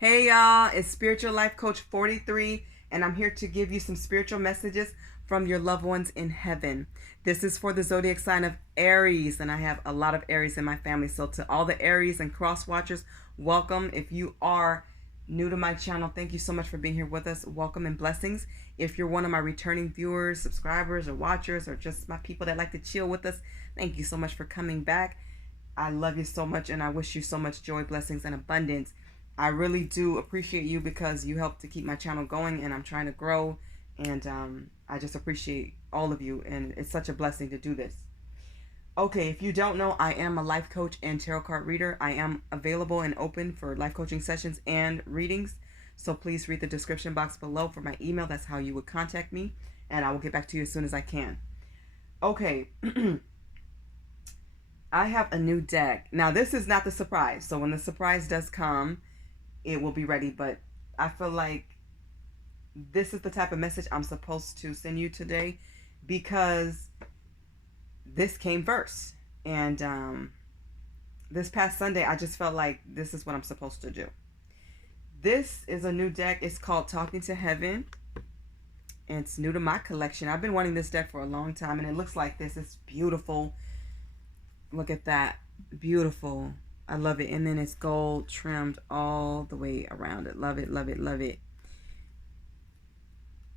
Hey y'all, it's Spiritual Life Coach 43, and I'm here to give you some spiritual messages from your loved ones in heaven. This is for the zodiac sign of Aries, and I have a lot of Aries in my family. So to all the Aries and cross watchers, welcome. If you are new to my channel, thank you so much for being here with us. Welcome and blessings. If you're one of my returning viewers, subscribers, or watchers, or just my people that like to chill with us, thank you so much for coming back. I love you so much, and I wish you so much joy, blessings, and abundance. I really do appreciate you because you help to keep my channel going, and I'm trying to grow, and I just appreciate all of you, and it's such a blessing to do this. Okay, if you don't know, I am a life coach and tarot card reader. I am available and open for life coaching sessions and readings, so please read the description box below for my email. That's how you would contact me, and I will get back to you as soon as I can. Okay. I have a new deck. Now, this is not the surprise, so when the surprise does come, it will be ready, but I feel like this is the type of message I'm supposed to send you today because this came first. And this past Sunday, I just felt like this is what I'm supposed to do. This is a new deck. It's called Talking to Heaven, and it's new to my collection. I've been wanting this deck for a long time, and it looks like this. It's beautiful. Look at that. Beautiful. I love it. And then it's gold trimmed all the way around it. Love it, love it, love it.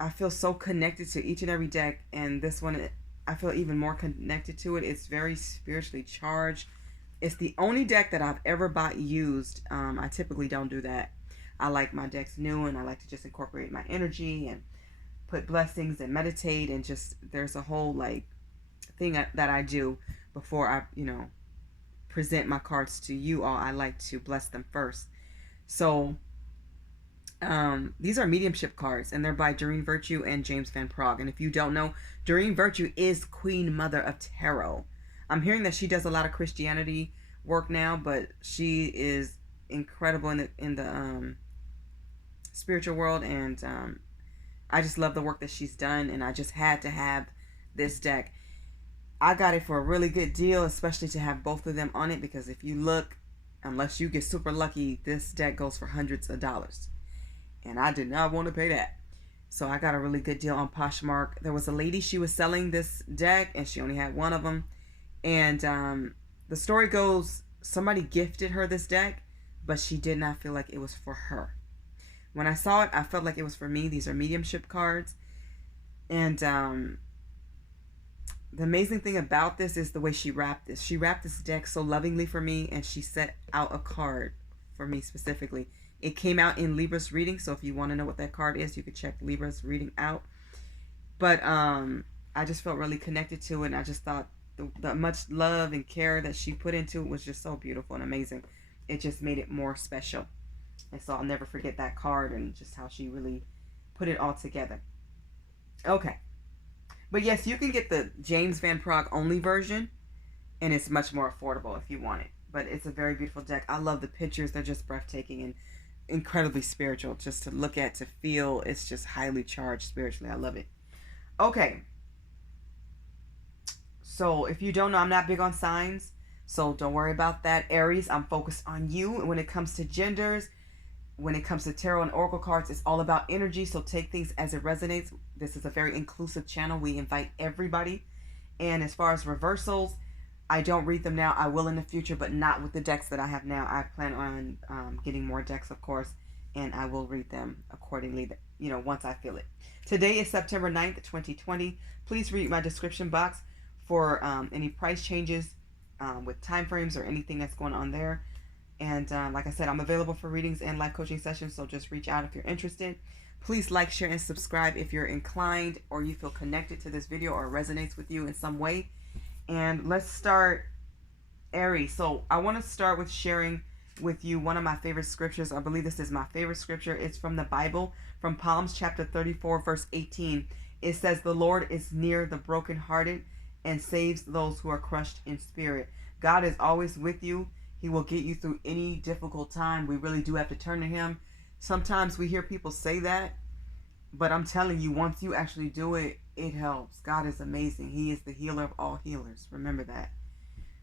I feel so connected to each and every deck, and this one, I feel even more connected to it. It's very spiritually charged. It's the only deck that I've ever bought used. I typically don't do that. I like my decks new, and I like to just incorporate my energy and put blessings and meditate, and just there's a whole like thing that I do before I, present my cards to you all. I like to bless them first. So these are mediumship cards, and they're by Doreen Virtue and James Van Praagh. And if you don't know, Doreen Virtue is Queen Mother of Tarot. I'm hearing that she does a lot of Christianity work now, but she is incredible in the spiritual world, and I just love the work that she's done, and I just had to have this deck. I got it for a really good deal, especially to have both of them on it, because if you look, unless you get super lucky, this deck goes for hundreds of dollars. And I did not want to pay that. So I got a really good deal on Poshmark. There was a lady, she was selling this deck, and she only had one of them. And the story goes, somebody gifted her this deck, but she did not feel like it was for her. When I saw it, I felt like it was for me. These are mediumship cards. And the amazing thing about this is the way she wrapped this. She wrapped this deck so lovingly for me, and she set out a card for me specifically. It came out in Libra's reading, so if you want to know what that card is, you could check Libra's reading out. But I just felt really connected to it, and I just thought the much love and care that she put into it was just so beautiful and amazing. It just made it more special. And so I'll never forget that card and just how she really put it all together. Okay. But yes, you can get the James Van Praagh only version, and it's much more affordable if you want it. But it's a very beautiful deck. I love the pictures. They're just breathtaking and incredibly spiritual. Just to look at, to feel, it's just highly charged spiritually. I love it. Okay. So if you don't know, I'm not big on signs, so don't worry about that. Aries, I'm focused on you. When it comes to genders, when it comes to tarot and oracle cards, it's all about energy, so take things as it resonates. This is a very inclusive channel. We invite everybody. And as far as reversals, I don't read them now. I will in the future, but not with the decks that I have now. I plan on getting more decks, of course, and I will read them accordingly, once I feel it. Today is September 9th, 2020. Please read my description box for any price changes with time frames or anything that's going on there. And like I said, I'm available for readings and life coaching sessions, so just reach out if you're interested. Please like, share, and subscribe if you're inclined or you feel connected to this video or resonates with you in some way. And let's start Aries. So I want to start with sharing with you one of my favorite scriptures. I believe this is my favorite scripture. It's from the Bible, from Psalms chapter 34, verse 18. It says, "The Lord is near the brokenhearted and saves those who are crushed in spirit." God is always with you. He will get you through any difficult time. We really do have to turn to him. Sometimes we hear people say that, but I'm telling you, once you actually do it, it helps. God is amazing. He is the healer of all healers. Remember that.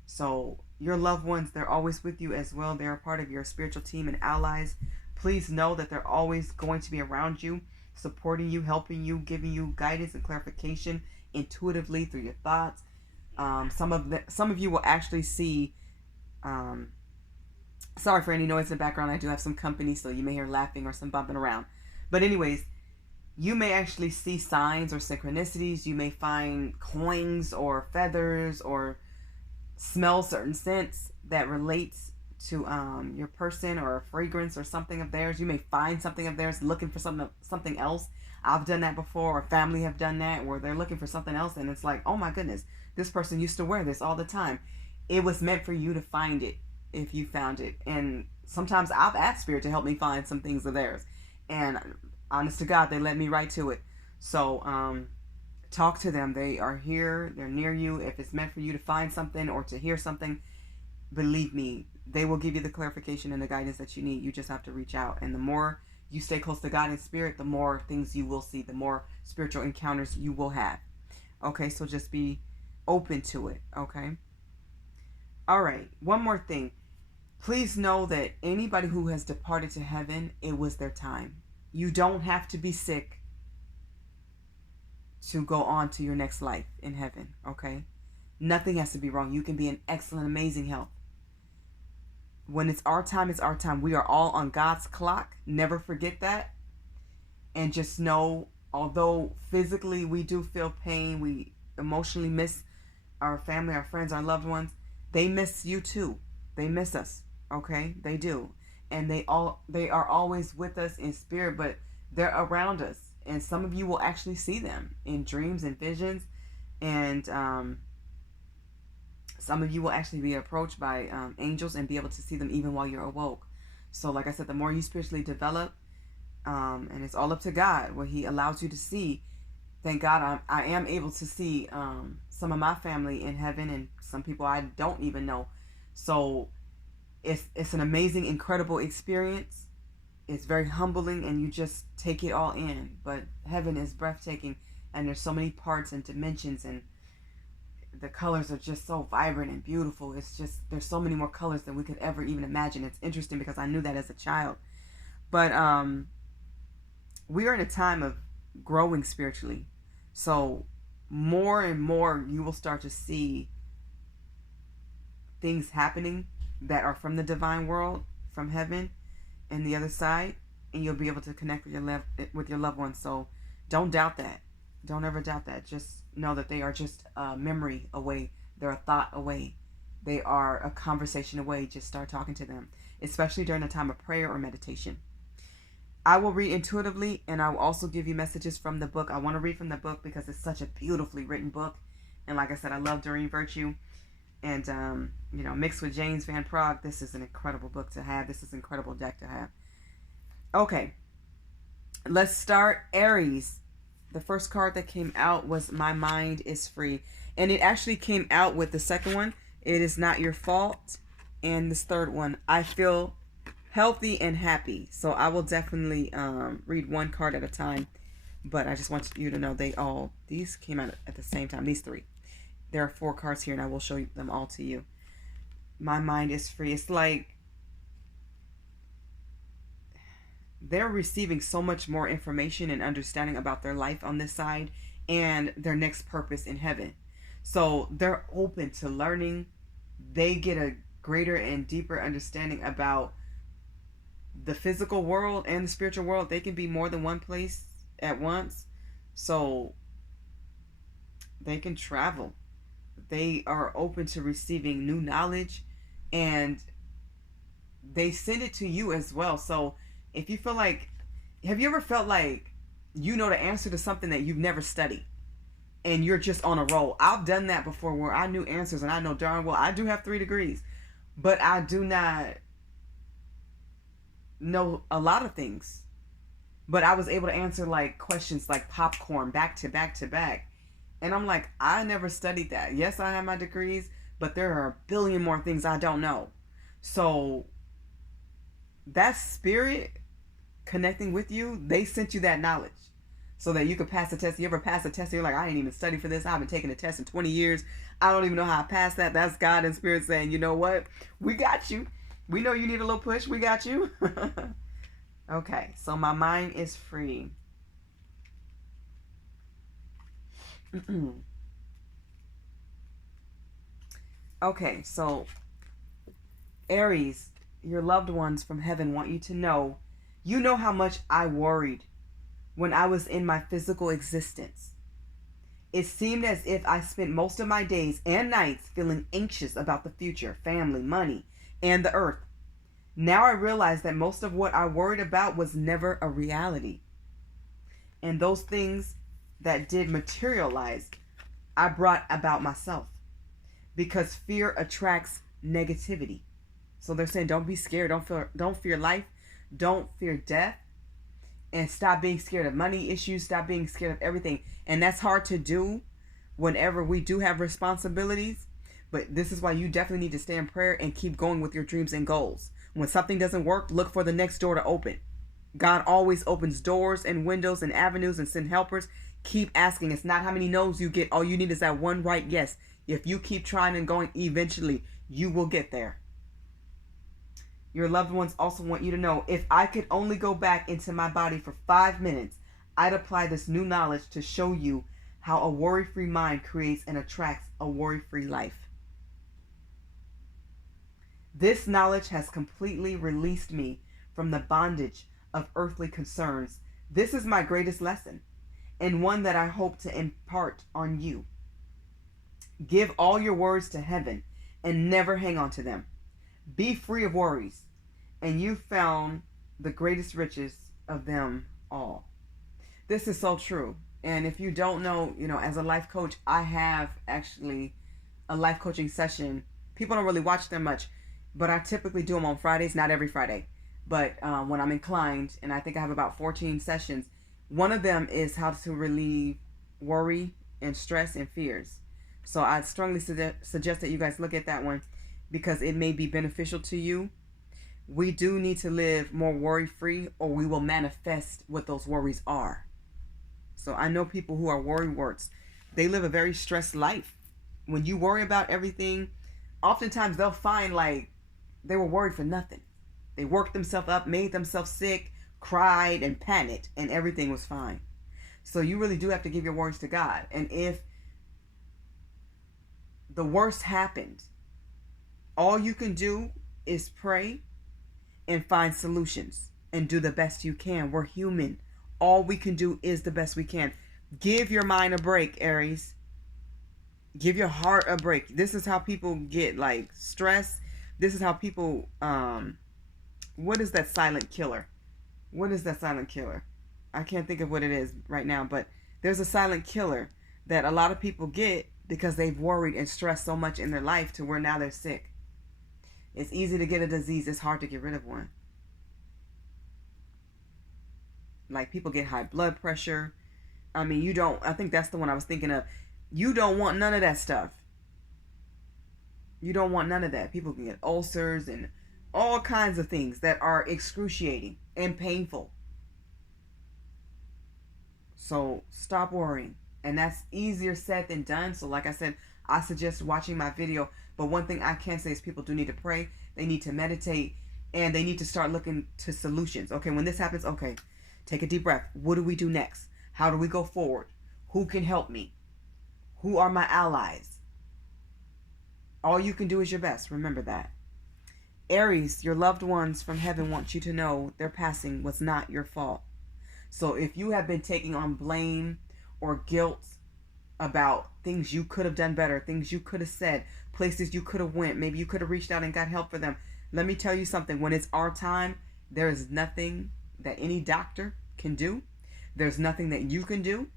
So your loved ones, they're always with you as well. They're a part of your spiritual team and allies. Please know that they're always going to be around you, supporting you, helping you, giving you guidance and clarification intuitively through your thoughts. Some of you will actually see. Sorry for any noise in the background. I do have some company, so you may hear laughing or some bumping around. But anyways, you may actually see signs or synchronicities. You may find coins or feathers or smell certain scents that relates to your person or a fragrance or something of theirs. You may find something of theirs looking for something else. I've done that before, or family have done that, where they're looking for something else, and it's like, oh my goodness, this person used to wear this all the time. It was meant for you to find it if you found it. And sometimes I've asked Spirit to help me find some things of theirs, and honest to God, they led me right to it. So talk to them. They are here, they're near you. If it's meant for you to find something or to hear something, believe me, they will give you the clarification and the guidance that you need. You just have to reach out. And the more you stay close to God and Spirit, the more things you will see, the more spiritual encounters you will have. Okay, so just be open to it. Okay. All right, one more thing. Please know that anybody who has departed to heaven, it was their time. You don't have to be sick to go on to your next life in heaven, okay? Nothing has to be wrong. You can be in excellent, amazing health. When it's our time, it's our time. We are all on God's clock. Never forget that. And just know, although physically we do feel pain, we emotionally miss our family, our friends, our loved ones, they miss you too. They miss us, okay? They do. And they are always with us in spirit, but they're around us. And some of you will actually see them in dreams and visions. And some of you will actually be approached by angels and be able to see them even while you're awoke. So like I said, the more you spiritually develop, and it's all up to God what he allows you to see. Thank God I am able to see some of my family in heaven and some people I don't even know. So it's an amazing, incredible experience. It's very humbling, and you just take it all in. But heaven is breathtaking, and there's so many parts and dimensions, and the colors are just so vibrant and beautiful. It's just, there's so many more colors than we could ever even imagine. It's interesting because I knew that as a child. But we are in a time of growing spiritually. So more and more you will start to see things happening that are from the divine world, from heaven and the other side, and you'll be able to connect with your loved ones. So don't doubt that. Don't ever doubt that. Just know that they are just a memory away. They're a thought away. They are a conversation away. Just start talking to them, especially during a time of prayer or meditation. I will read intuitively, and I will also give you messages from the book. I want to read from the book because it's such a beautifully written book. And like I said, I love Doreen Virtue. And, mixed with Jayne's Van Prague, this is an incredible book to have. This is an incredible deck to have. Okay, let's start. ARIES. The first card that came out was My Mind is Free. And it actually came out with the second one, It is Not Your Fault. And this third one, I Feel Healthy and Happy. So I will definitely read one card at a time. But I just want you to know these came out at the same time, these three. There are 4 cards here, and I will show them all to you. My mind is free. It's like they're receiving so much more information and understanding about their life on this side and their next purpose in heaven. So they're open to learning. They get a greater and deeper understanding about the physical world and the spiritual world. They can be more than one place at once. So they can travel. They are open to receiving new knowledge, and they send it to you as well. So if you feel like, have you ever felt like you know the answer to something that you've never studied and you're just on a roll? I've done that before where I knew answers, and I know darn well I do have 3 degrees, but I do not know a lot of things. But I was able to answer like questions like popcorn back to back to back. And I'm like, I never studied that. Yes, I have my degrees, but there are a billion more things I don't know. So that spirit connecting with you, they sent you that knowledge so that you could pass the test. You ever pass a test and you're like, I didn't even study for this. I haven't taken a test in 20 years. I don't even know how I passed that. That's God and spirit saying, you know what? We got you. We know you need a little push. We got you. Okay, so my mind is free. Okay, so Aries, your loved ones from heaven want you know how much I worried when I was in my physical existence. It seemed as if I spent most of my days and nights feeling anxious about the future, family, money, and the earth. Now I realize that most of what I worried about was never a reality. And those things that did materialize, I brought about myself. Because fear attracts negativity. So they're saying don't be scared, don't fear life, don't fear death, and stop being scared of money issues, stop being scared of everything. And that's hard to do whenever we do have responsibilities. But this is why you definitely need to stay in prayer and keep going with your dreams and goals. When something doesn't work, look for the next door to open. God always opens doors and windows and avenues and send helpers. Keep asking. It's not how many no's you get. All you need is that one right yes. If you keep trying and going, eventually you will get there. Your loved ones also want you to know, if I could only go back into my body for 5 minutes, I'd apply this new knowledge to show you how a worry-free mind creates and attracts a worry-free life. This knowledge has completely released me from the bondage of earthly concerns. This is my greatest lesson, and one that I hope to impart on you. Give all your worries to heaven and never hang on to them. Be free of worries, and you found the greatest riches of them all. This is so true. And if you don't know, as a life coach, I have actually a life coaching session. People don't really watch them much, but I typically do them on Fridays, not every Friday. But when I'm inclined, and I think I have about 14 sessions, one of them is how to relieve worry and stress and fears. So I strongly suggest that you guys look at that one because it may be beneficial to you. We do need to live more worry-free, or we will manifest what those worries are. So I know people who are worrywarts. They live a very stressed life. When you worry about everything, oftentimes they'll find like they were worried for nothing. They worked themselves up, made themselves sick, cried and panicked, and everything was fine. So you really do have to give your worries to God. And if the worst happened, all you can do is pray and find solutions and do the best you can. We're human. All we can do is the best we can. Give your mind a break, Aries. Give your heart a break. This is how people get like stress. This is how people what is that silent killer? What is that silent killer? I can't think of what it is right now, but there's a silent killer that a lot of people get because they've worried and stressed so much in their life to where now they're sick. It's easy to get a disease. It's hard to get rid of one. Like people get high blood pressure. I mean, I think that's the one I was thinking of. You don't want none of that stuff. You don't want none of that. People can get ulcers and all kinds of things that are excruciating and painful. So stop worrying. And that's easier said than done. So like I said, I suggest watching my video. But one thing I can say is people do need to pray. They need to meditate. And they need to start looking to solutions. Okay, when this happens, okay, take a deep breath. What do we do next? How do we go forward? Who can help me? Who are my allies? All you can do is your best. Remember that. Aries, your loved ones from heaven want you to know their passing was not your fault. So if you have been taking on blame or guilt about things you could have done better, things you could have said, places you could have went, maybe you could have reached out and got help for them. Let me tell you something. When it's our time, there is nothing that any doctor can do. There's nothing that you can do.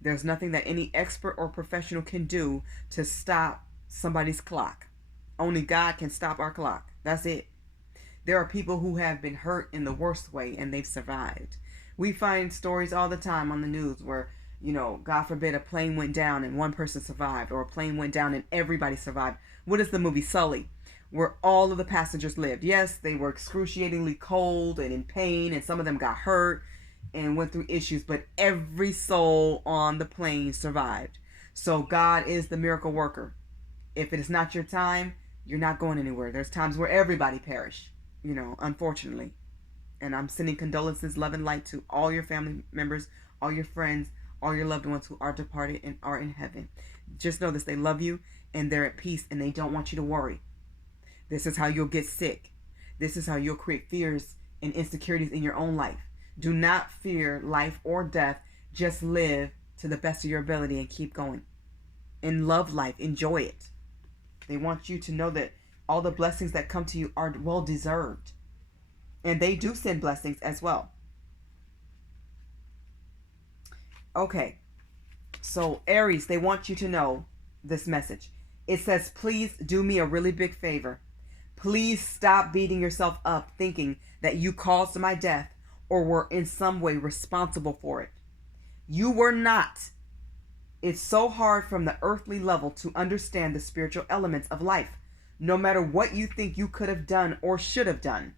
There's nothing that any expert or professional can do to stop somebody's clock. Only God can stop our clock. That's it. There are people who have been hurt in the worst way and they've survived. We find stories all the time on the news where, God forbid, a plane went down and one person survived, or a plane went down and everybody survived. What is the movie Sully, where all of the passengers lived? Yes, they were excruciatingly cold and in pain, and some of them got hurt and went through issues, but every soul on the plane survived. So God is the miracle worker. If it is not your time, you're not going anywhere. There's times where everybody perish, unfortunately. And I'm sending condolences, love, and light to all your family members, all your friends, all your loved ones who are departed and are in heaven. Just know this, they love you and they're at peace and they don't want you to worry. This is how you'll get sick. This is how you'll create fears and insecurities in your own life. Do not fear life or death. Just live to the best of your ability and keep going. And love life. Enjoy it. They want you to know that all the blessings that come to you are well deserved. And they do send blessings as well. Okay. So Aries, they want you to know this message. It says, please do me a really big favor. Please stop beating yourself up thinking that you caused my death or were in some way responsible for it. You were not. It's so hard from the earthly level to understand the spiritual elements of life. No matter what you think you could have done or should have done,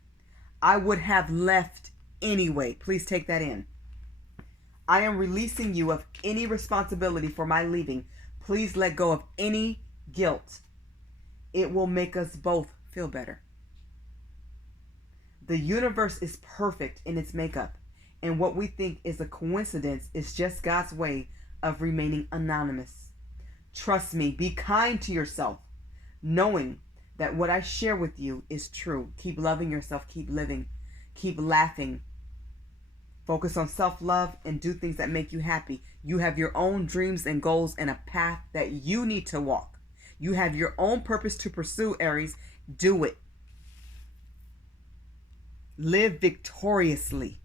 I would have left anyway. Please take that in. I am releasing you of any responsibility for my leaving. Please let go of any guilt. It will make us both feel better. The universe is perfect in its makeup, and what we think is a coincidence is just God's way of remaining anonymous. Trust me, be kind to yourself, knowing that what I share with you is true. Keep loving yourself, keep living, keep laughing. Focus on self-love and do things that make you happy. You have your own dreams and goals and a path that you need to walk. You have your own purpose to pursue, Aries. Do it. Live victoriously.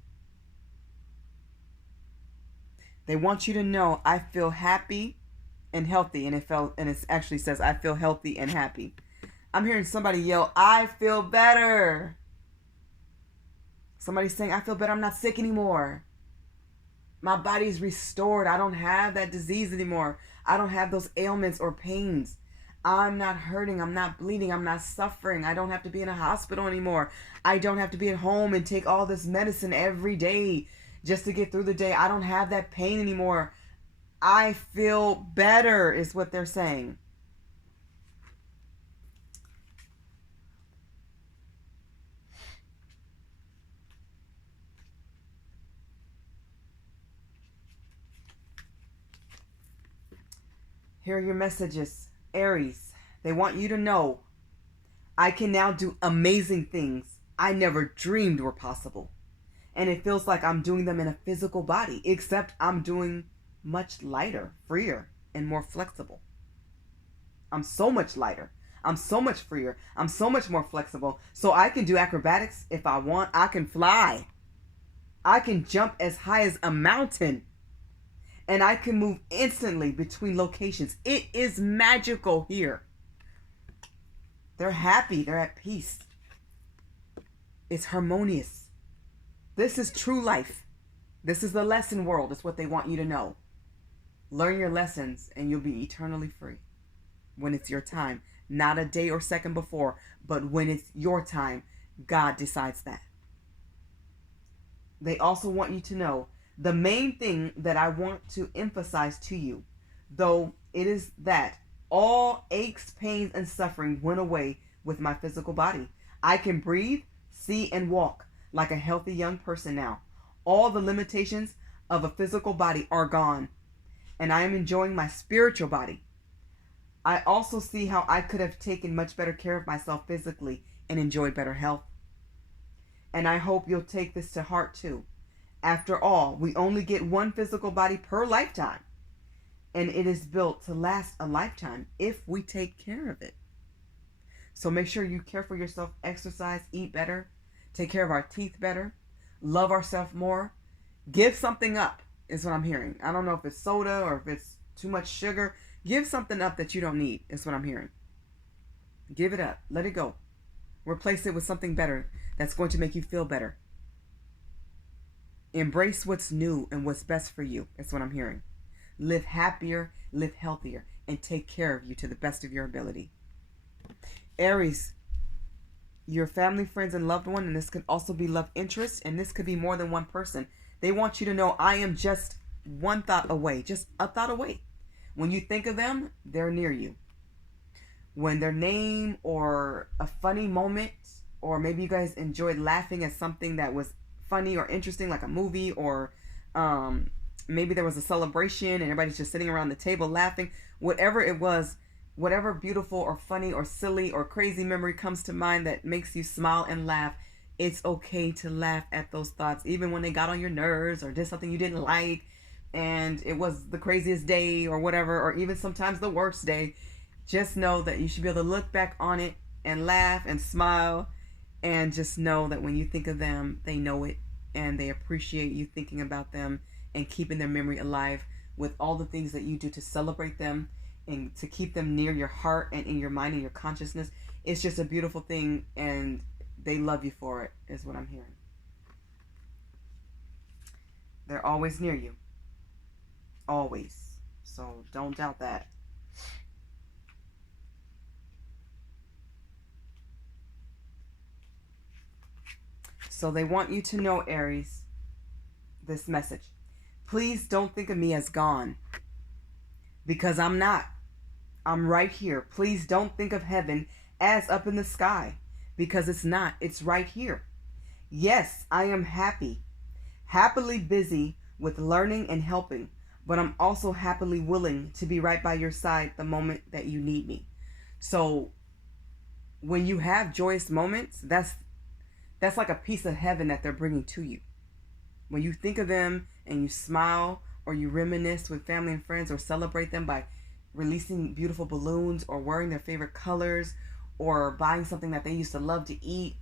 They want you to know, I feel happy and healthy. And it actually says, I feel healthy and happy. I'm hearing somebody yell, I feel better. Somebody's saying, I feel better. I'm not sick anymore. My body's restored. I don't have that disease anymore. I don't have those ailments or pains. I'm not hurting. I'm not bleeding. I'm not suffering. I don't have to be in a hospital anymore. I don't have to be at home and take all this medicine every day just to get through the day. I don't have that pain anymore. I feel better is what they're saying. Here are your messages. Aries, they want you to know, I can now do amazing things I never dreamed were possible. And it feels like I'm doing them in a physical body, except I'm doing much lighter, freer, and more flexible. I'm so much lighter. I'm so much freer. I'm so much more flexible. So I can do acrobatics if I want. I can fly. I can jump as high as a mountain. And I can move instantly between locations. It is magical here. They're happy. They're at peace. It's harmonious. This is true life. This is the lesson world. It's what they want you to know. Learn your lessons and you'll be eternally free when it's your time. Not a day or second before, but when it's your time, God decides that. They also want you to know the main thing that I want to emphasize to you, though, it is that all aches, pains, and suffering went away with my physical body. I can breathe, see, and walk like a healthy young person now. All the limitations of a physical body are gone, and I am enjoying my spiritual body. I also see how I could have taken much better care of myself physically and enjoyed better health. And I hope you'll take this to heart too. After all, we only get one physical body per lifetime, and it is built to last a lifetime if we take care of it. So make sure you care for yourself, exercise, eat better, take care of our teeth better, love ourselves more, give something up is what I'm hearing. I don't know if it's soda or if it's too much sugar. Give something up that you don't need is what I'm hearing. Give it up. Let it go. Replace it with something better that's going to make you feel better. Embrace what's new and what's best for you. That's what I'm hearing. Live happier, live healthier, and take care of you to the best of your ability. Aries, your family, friends, and loved one, and this could also be love interest, and this could be more than one person. They want you to know I am just one thought away, just a thought away. When you think of them, they're near you. When their name or a funny moment, or maybe you guys enjoyed laughing at something that was funny or interesting, like a movie, or maybe there was a celebration and everybody's just sitting around the table laughing. Whatever it was, whatever beautiful or funny or silly or crazy memory comes to mind that makes you smile and laugh, it's okay to laugh at those thoughts, even when they got on your nerves or did something you didn't like and it was the craziest day or whatever, or even sometimes the worst day. Just know that you should be able to look back on it and laugh and smile, and just know that when you think of them, they know it and they appreciate you thinking about them and keeping their memory alive with all the things that you do to celebrate them and to keep them near your heart and in your mind and your consciousness. It's just a beautiful thing, and they love you for it, is what I'm hearing. They're always near you. Always. So don't doubt that. So they want you to know, Aries, this message. Please don't think of me as gone, because I'm not. I'm right here. Please don't think of heaven as up in the sky, because it's not. It's right here. Yes, I am happily busy with learning and helping, but I'm also happily willing to be right by your side the moment that you need me. So when you have joyous moments, that's like a piece of heaven that they're bringing to you. When you think of them and you smile, or you reminisce with family and friends, or celebrate them by releasing beautiful balloons, or wearing their favorite colors, or buying something that they used to love to eat,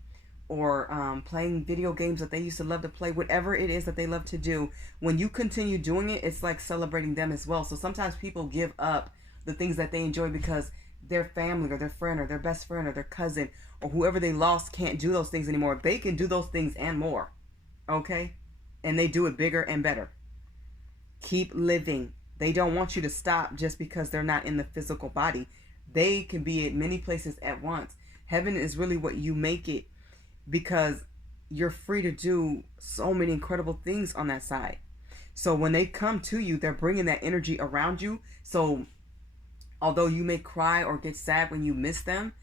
or playing video games that they used to love to play, whatever it is that they love to do, when you continue doing it, it's like celebrating them as well. So sometimes people give up the things that they enjoy because their family or their friend or their best friend or their cousin or whoever they lost can't do those things anymore. They can do those things and more. Okay? And they do it bigger and better. Keep living. They don't want you to stop just because they're not in the physical body. They can be at many places at once. Heaven is really what you make it, because you're free to do so many incredible things on that side. So when they come to you, they're bringing that energy around you. So although you may cry or get sad when you miss them,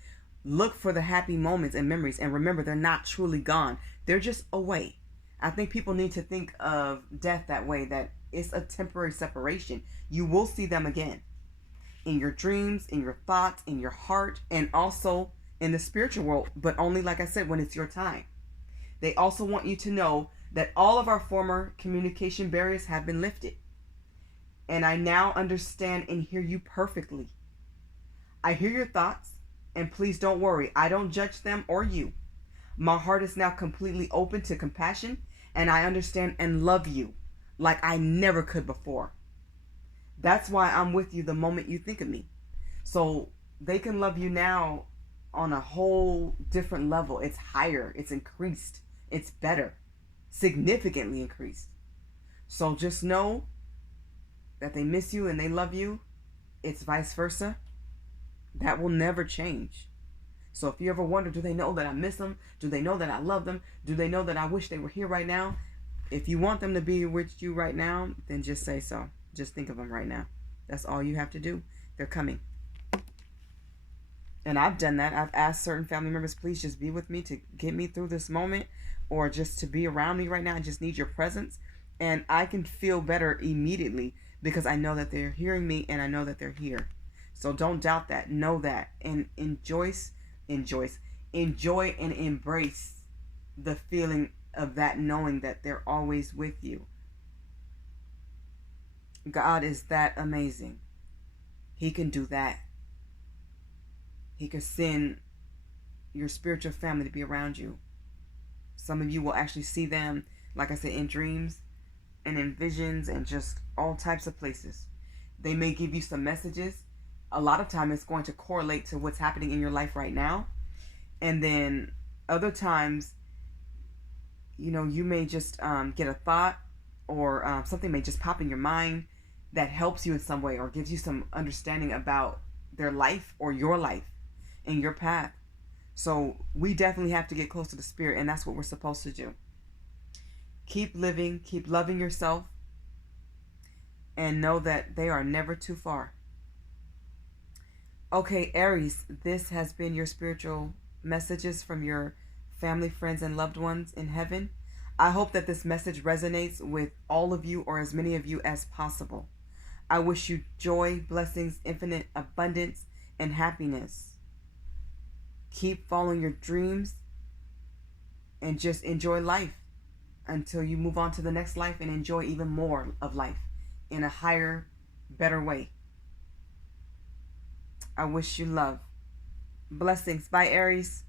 look for the happy moments and memories. And remember, they're not truly gone. They're just away. I think people need to think of death that way, that it's a temporary separation. You will see them again in your dreams, in your thoughts, in your heart, and also in the spiritual world, but only, like I said, when it's your time. They also want you to know that all of our former communication barriers have been lifted. And I now understand and hear you perfectly. I hear your thoughts, and please don't worry. I don't judge them or you. My heart is now completely open to compassion, and I understand and love you like I never could before. That's why I'm with you the moment you think of me. So they can love you now on a whole different level. It's higher, it's increased, it's better, significantly increased. So just know that they miss you and they love you. It's vice versa. That will never change. So if you ever wonder, do they know that I miss them? Do they know that I love them? Do they know that I wish they were here right now? If you want them to be with you right now, then just say so. Just think of them right now. That's all you have to do. They're coming. And I've done that. I've asked certain family members, please just be with me to get me through this moment, or just to be around me right now. I just need your presence. And I can feel better immediately because I know that they're hearing me and I know that they're here. So don't doubt that. Know that. And enjoy and embrace the feeling of that, knowing that they're always with you. God is that amazing. He can do that. He can send your spiritual family to be around you. Some of you will actually see them, like I said, in dreams and in visions and just all types of places. They may give you some messages. A lot of time it's going to correlate to what's happening in your life right now. And then other times, you may just get a thought, or something may just pop in your mind that helps you in some way or gives you some understanding about their life or your life and your path. So we definitely have to get close to the spirit, and that's what we're supposed to do. Keep living, keep loving yourself, and know that they are never too far. Okay, Aries, this has been your spiritual messages from your family, friends, and loved ones in heaven. I hope that this message resonates with all of you, or as many of you as possible. I wish you joy, blessings, infinite abundance, and happiness. Keep following your dreams and just enjoy life until you move on to the next life and enjoy even more of life in a higher, better way. I wish you love. Blessings. Bye, Aries.